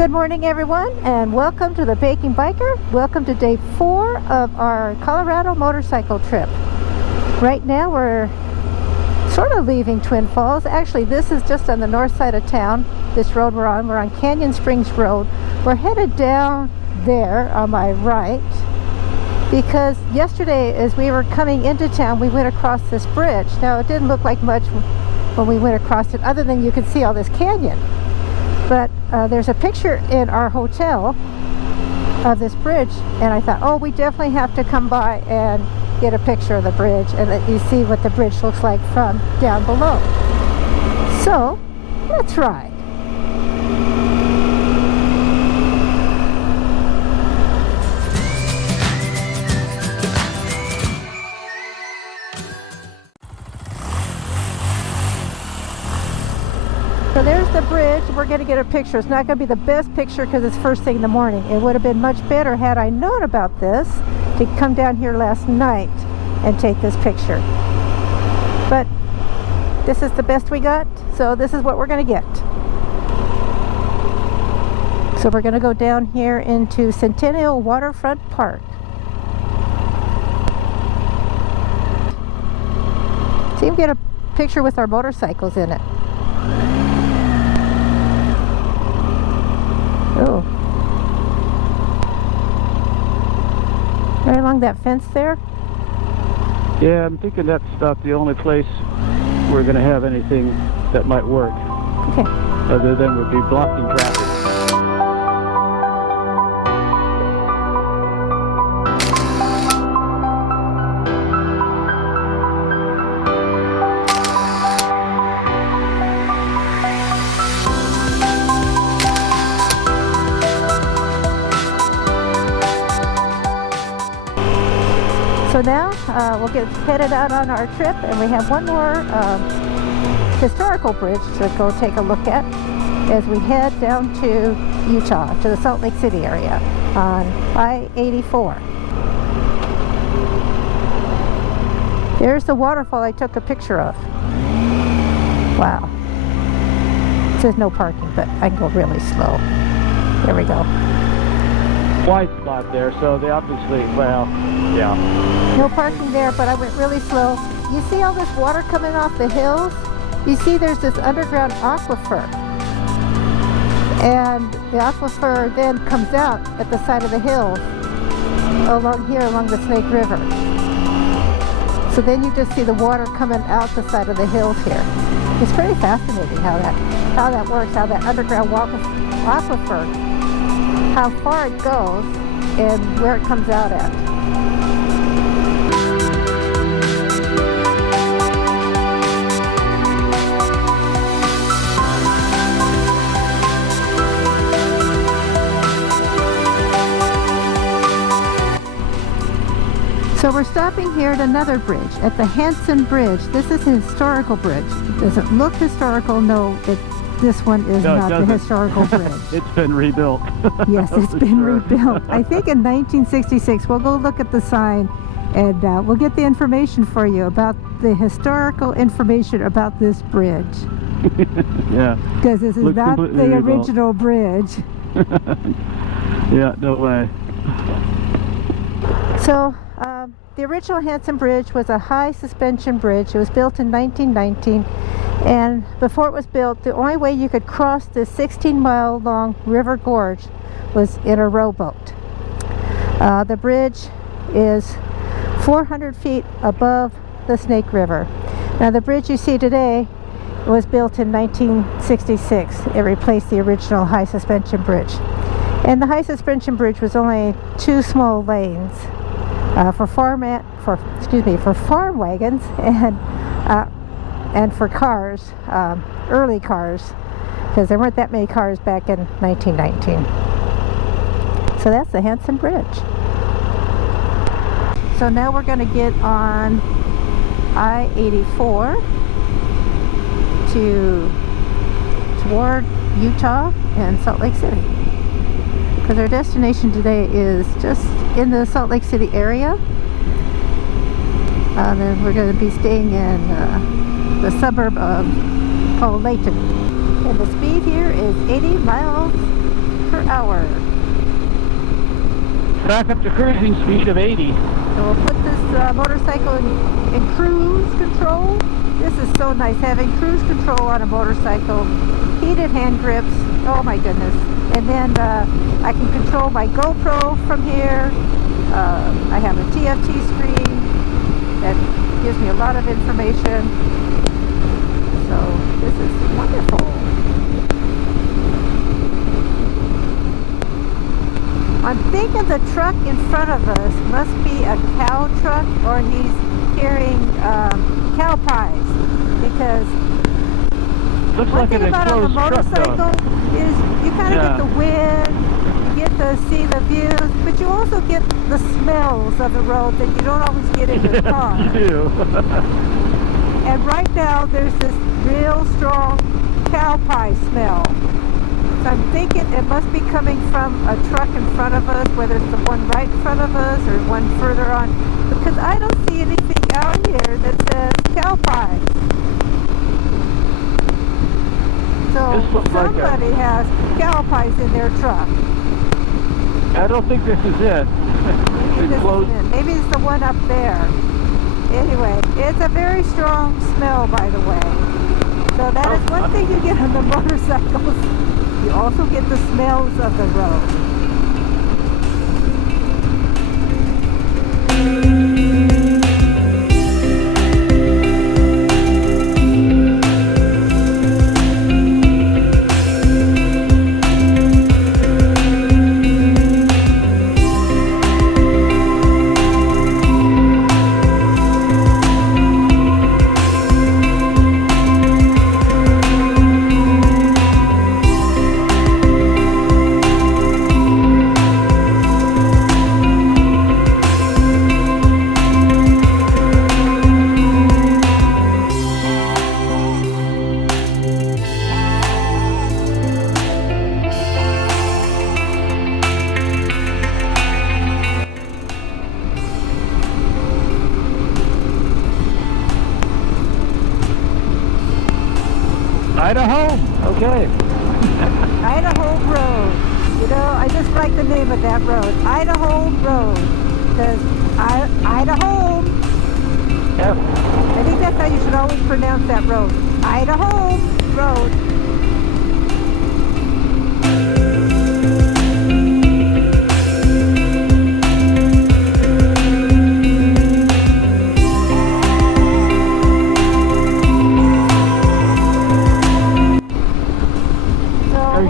Good morning, everyone, and welcome to the Baking Biker. Welcome to day 4 of our Colorado motorcycle trip. Right now we're sort of leaving Twin Falls. Actually, this is just on the north side of town. This road we're on Canyon Springs Road. We're headed down there on my right because yesterday as we were coming into town we went across this bridge. Now it didn't look like much when we went across it other than you could see all this canyon. But there's a picture in our hotel of this bridge, and I thought, oh, we definitely have to come by and get a picture of the bridge and let you see what the bridge looks like from down below. So, let's ride. So there's the bridge. We're going to get a picture. It's not going to be the best picture because it's first thing in the morning. It would have been much better had I known about this to come down here last night and take this picture. But this is the best we got, so this is what we're going to get. So we're going to go down here into Centennial Waterfront Park. See if we get a picture with our motorcycles in it. Oh. Right along that fence there? Yeah, I'm thinking that's about the only place we're going to have anything that might work. Okay. Other than would be blocking traffic. So now we'll get headed out on our trip, and we have one more historical bridge to go take a look at as we head down to Utah, to the Salt Lake City area on I-84. There's the waterfall I took a picture of. Wow. It says no parking, but I can go really slow. There we go. Wide spot there, so they obviously, well, yeah. No parking there, but I went really slow. You see all this water coming off the hills? You see there's this underground aquifer. And the aquifer then comes out at the side of the hills along here, along the Snake River. So then you just see the water coming out the side of the hills here. It's pretty fascinating how that works, how that underground aquifer, how far it goes and where it comes out at. So we're stopping here at another bridge, at the Hansen Bridge. This is a historical bridge. Does it look historical? No, this one is not the historical bridge. It's been rebuilt. Yes, it's been rebuilt. I think in 1966. We'll go look at the sign and we'll get the information for you about the historical information about this bridge. Yeah. Because this is Looks not the original bridge. Yeah, no way. So, the original Hansen Bridge was a high suspension bridge. It was built in 1919. And before it was built, the only way you could cross this 16-mile long river gorge was in a rowboat. The bridge is 400 feet above the Snake River. Now the bridge you see today was built in 1966. It replaced the original high suspension bridge. And the high suspension bridge was only 2 small lanes for farm wagons and for cars, early cars, because there weren't that many cars back in 1919. So that's the Hansen Bridge. So now we're going to get on I-84 toward Utah and Salt Lake City, because our destination today is just in the Salt Lake City area. Then we're going to be staying in the suburb of called Layton. And the speed here is 80 miles per hour. Back up to cruising speed of 80. So we'll put this motorcycle in cruise control. This is so nice, having cruise control on a motorcycle. Heated hand grips, oh my goodness. And then I can control my GoPro from here. I have a TFT screen that gives me a lot of information. So this is wonderful. I'm thinking the truck in front of us must be a cow truck, or he's carrying cow pies, because Looks one like thing an about on a enclosed truck, motorcycle though. is you kind of Yeah. get the wind, you get to see the views, but you also get the smells of the road that you don't always get in your car. You do. And right now there's this real strong cow pie smell. So I'm thinking it must be coming from a truck in front of us, whether it's the one right in front of us or one further on, because I don't see anything out here that says cow pies. So This looks like somebody has cow pies in their truck. I don't think this is it. Maybe this Enclosed. is it. Maybe it's the one up there. Anyway, it's a very strong smell, by the way. So that is one thing you get on the motorcycles. You also get the smells of the road. Idaho? Okay. Idaho Road. You know, I just like the name of that road. Idaho Road. Because Idaho. Yep. I think that's how you should always pronounce that road. Idaho Road.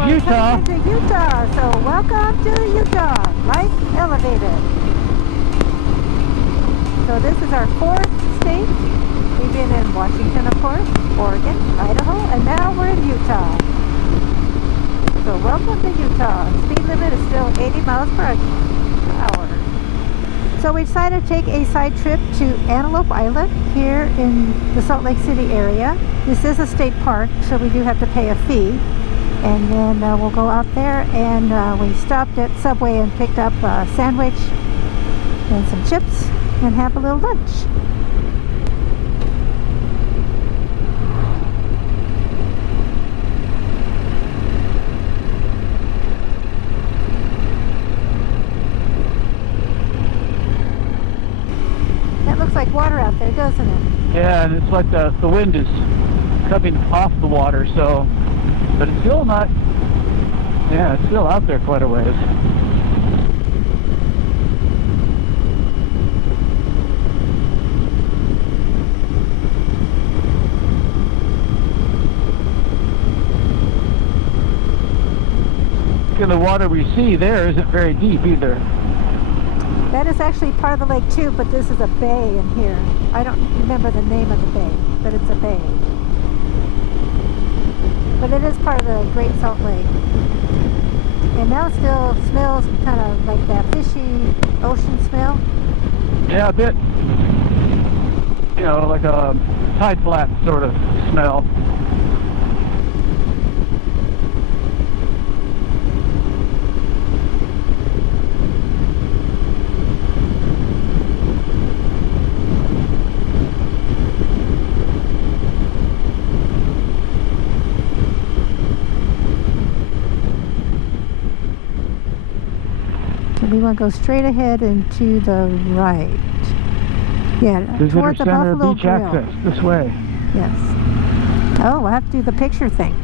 Utah. To Utah. So welcome to Utah. Life elevated. So this is our fourth state. We've been in Washington, of course, Oregon, Idaho, and now we're in Utah. So welcome to Utah. Speed limit is still 80 miles per hour. So we decided to take a side trip to Antelope Island here in the Salt Lake City area. This is a state park, so we do have to pay a fee. And then we'll go out there, and we stopped at Subway and picked up a sandwich and some chips and have a little lunch. That looks like water out there, doesn't it? Yeah, and it's like the wind is coming off the water, so, but it's still not, yeah, it's still out there quite a ways. And the water we see there isn't very deep either. That is actually part of the lake too, but this is a bay in here. I don't remember the name of the bay, but it's a bay. But it is part of the Great Salt Lake. And now it still smells kind of like that fishy ocean smell. Yeah, a bit, you know, like a tide flat sort of smell. So we want to go straight ahead and to the right. Yeah, Visitor toward the Center Buffalo Beach Grill. access this way. Yes. Oh, we'll have to do the picture thing.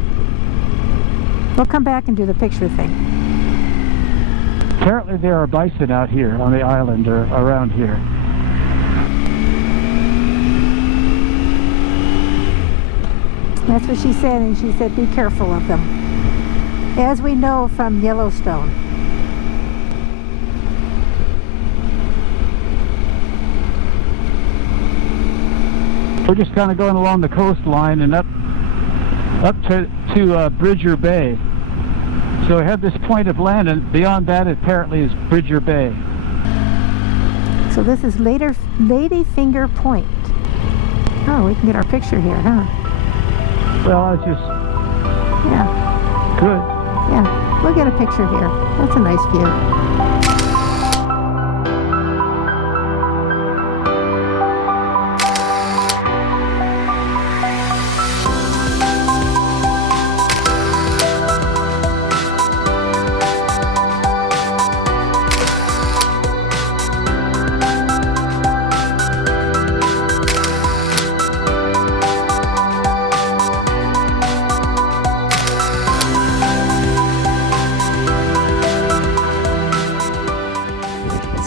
We'll come back and do the picture thing. Apparently there are bison out here on the island or around here. That's what she said, and she said be careful of them. As we know from Yellowstone. We're just kind of going along the coastline and up to Bridger Bay. So we have this point of land, and beyond that apparently is Bridger Bay. So this is Ladyfinger Point. Oh, we can get our picture here, huh? Well, it's just Yeah, good. yeah. We'll get a picture here. That's a nice view.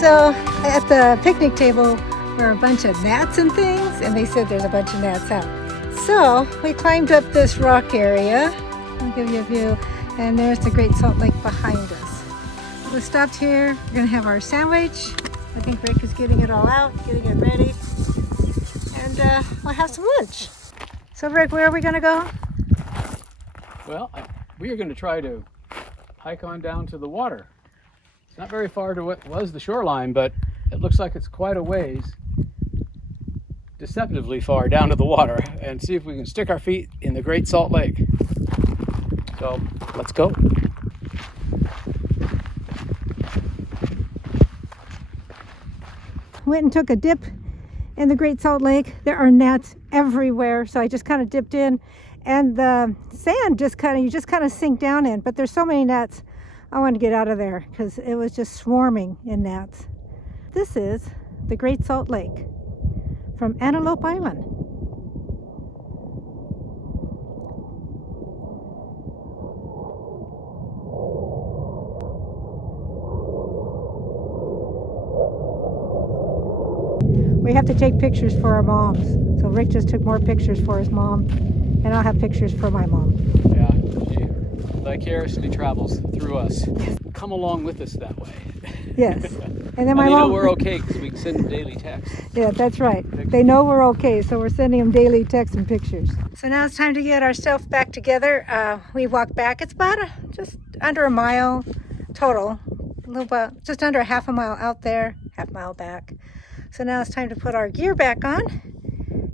So at the picnic table were a bunch of gnats and things, and they said there's a bunch of gnats out. So we climbed up this rock area. I'll give you a view, and there's the Great Salt Lake behind us. We stopped here. We're gonna have our sandwich. I think Rick is getting it all out, getting it ready, and we'll have some lunch. So Rick, where are we gonna go? Well, we are going to try to hike on down to the water. It's not very far to what was the shoreline, but it looks like it's quite a ways, deceptively far down to the water, and see if we can stick our feet in the Great Salt Lake. So let's go. Went and took a dip in the Great Salt Lake. There are gnats everywhere, so I just kind of dipped in, and the sand you just kind of sink down in, but there's so many gnats. I wanted to get out of there because it was just swarming in gnats. This is the Great Salt Lake from Antelope Island. We have to take pictures for our moms. So Rick just took more pictures for his mom, and I'll have pictures for my mom. Yeah, she vicariously travels through us. Come along with us that way. Yes. And then And my they know mom. we're okay because we can send them daily texts. Yeah, that's right. They know we're okay, so we're sending them daily texts and pictures. So now it's time to get our stuff back together. We walked back. It's about just under a mile total. Just under a half a mile out there, half mile back. So now it's time to put our gear back on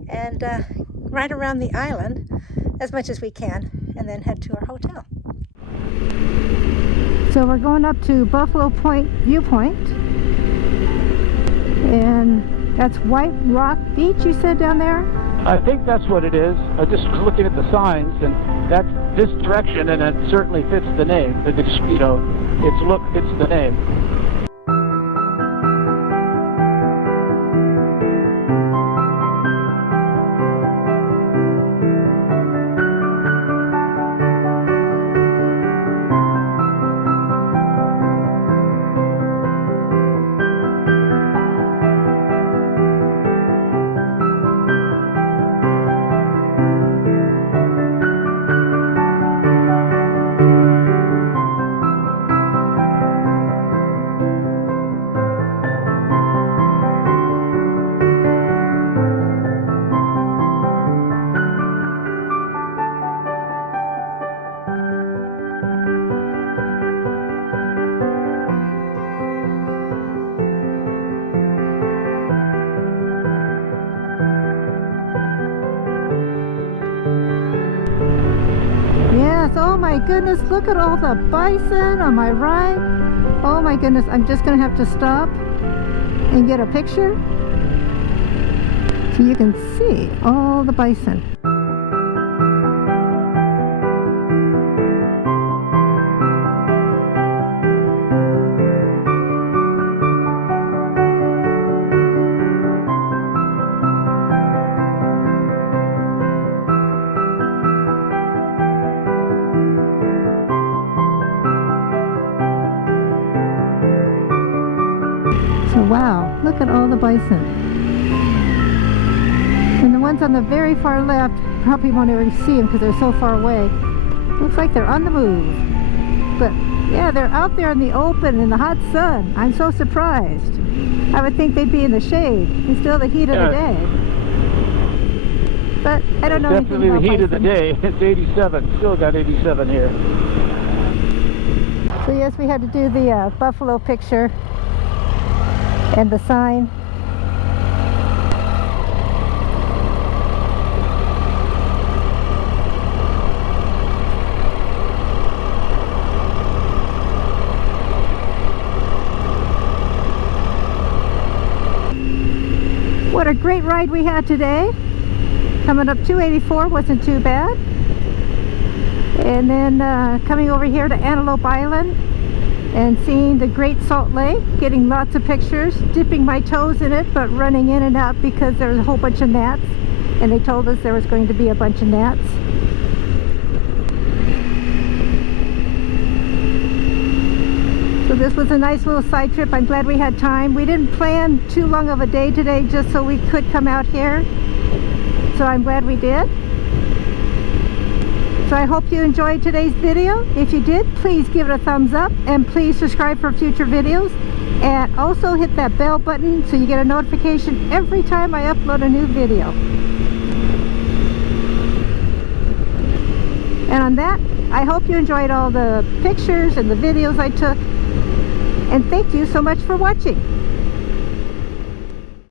and ride around the island as much as we can, and then head to our hotel. So we're going up to Buffalo Point Viewpoint, and that's White Rock Beach, you said, down there? I think that's what it is. I just was looking at the signs, and that's this direction, and it certainly fits the name. It's the name. Oh my goodness, look at all the bison on my right. Oh my goodness, I'm just gonna have to stop and get a picture so you can see all the bison. Wow, look at all the bison. And the ones on the very far left, probably won't ever see them because they're so far away. Looks like they're on the move. But yeah, they're out there in the open in the hot sun. I'm so surprised. I would think they'd be in the shade. It's still the heat of the day. But I don't know anything Definitely about the heat of the bison. day. It's 87. Still got 87 here. So yes, we had to do the buffalo picture and the sign. What a great ride we had today. Coming up 284 wasn't too bad. And then coming over here to Antelope Island and seeing the Great Salt Lake, getting lots of pictures, dipping my toes in it, but running in and out because there was a whole bunch of gnats. And they told us there was going to be a bunch of gnats. So this was a nice little side trip. I'm glad we had time. We didn't plan too long of a day today just so we could come out here. So I'm glad we did. So I hope you enjoyed today's video. If you did, please give it a thumbs up and please subscribe for future videos. And also hit that bell button so you get a notification every time I upload a new video. And on that, I hope you enjoyed all the pictures and the videos I took. And thank you so much for watching.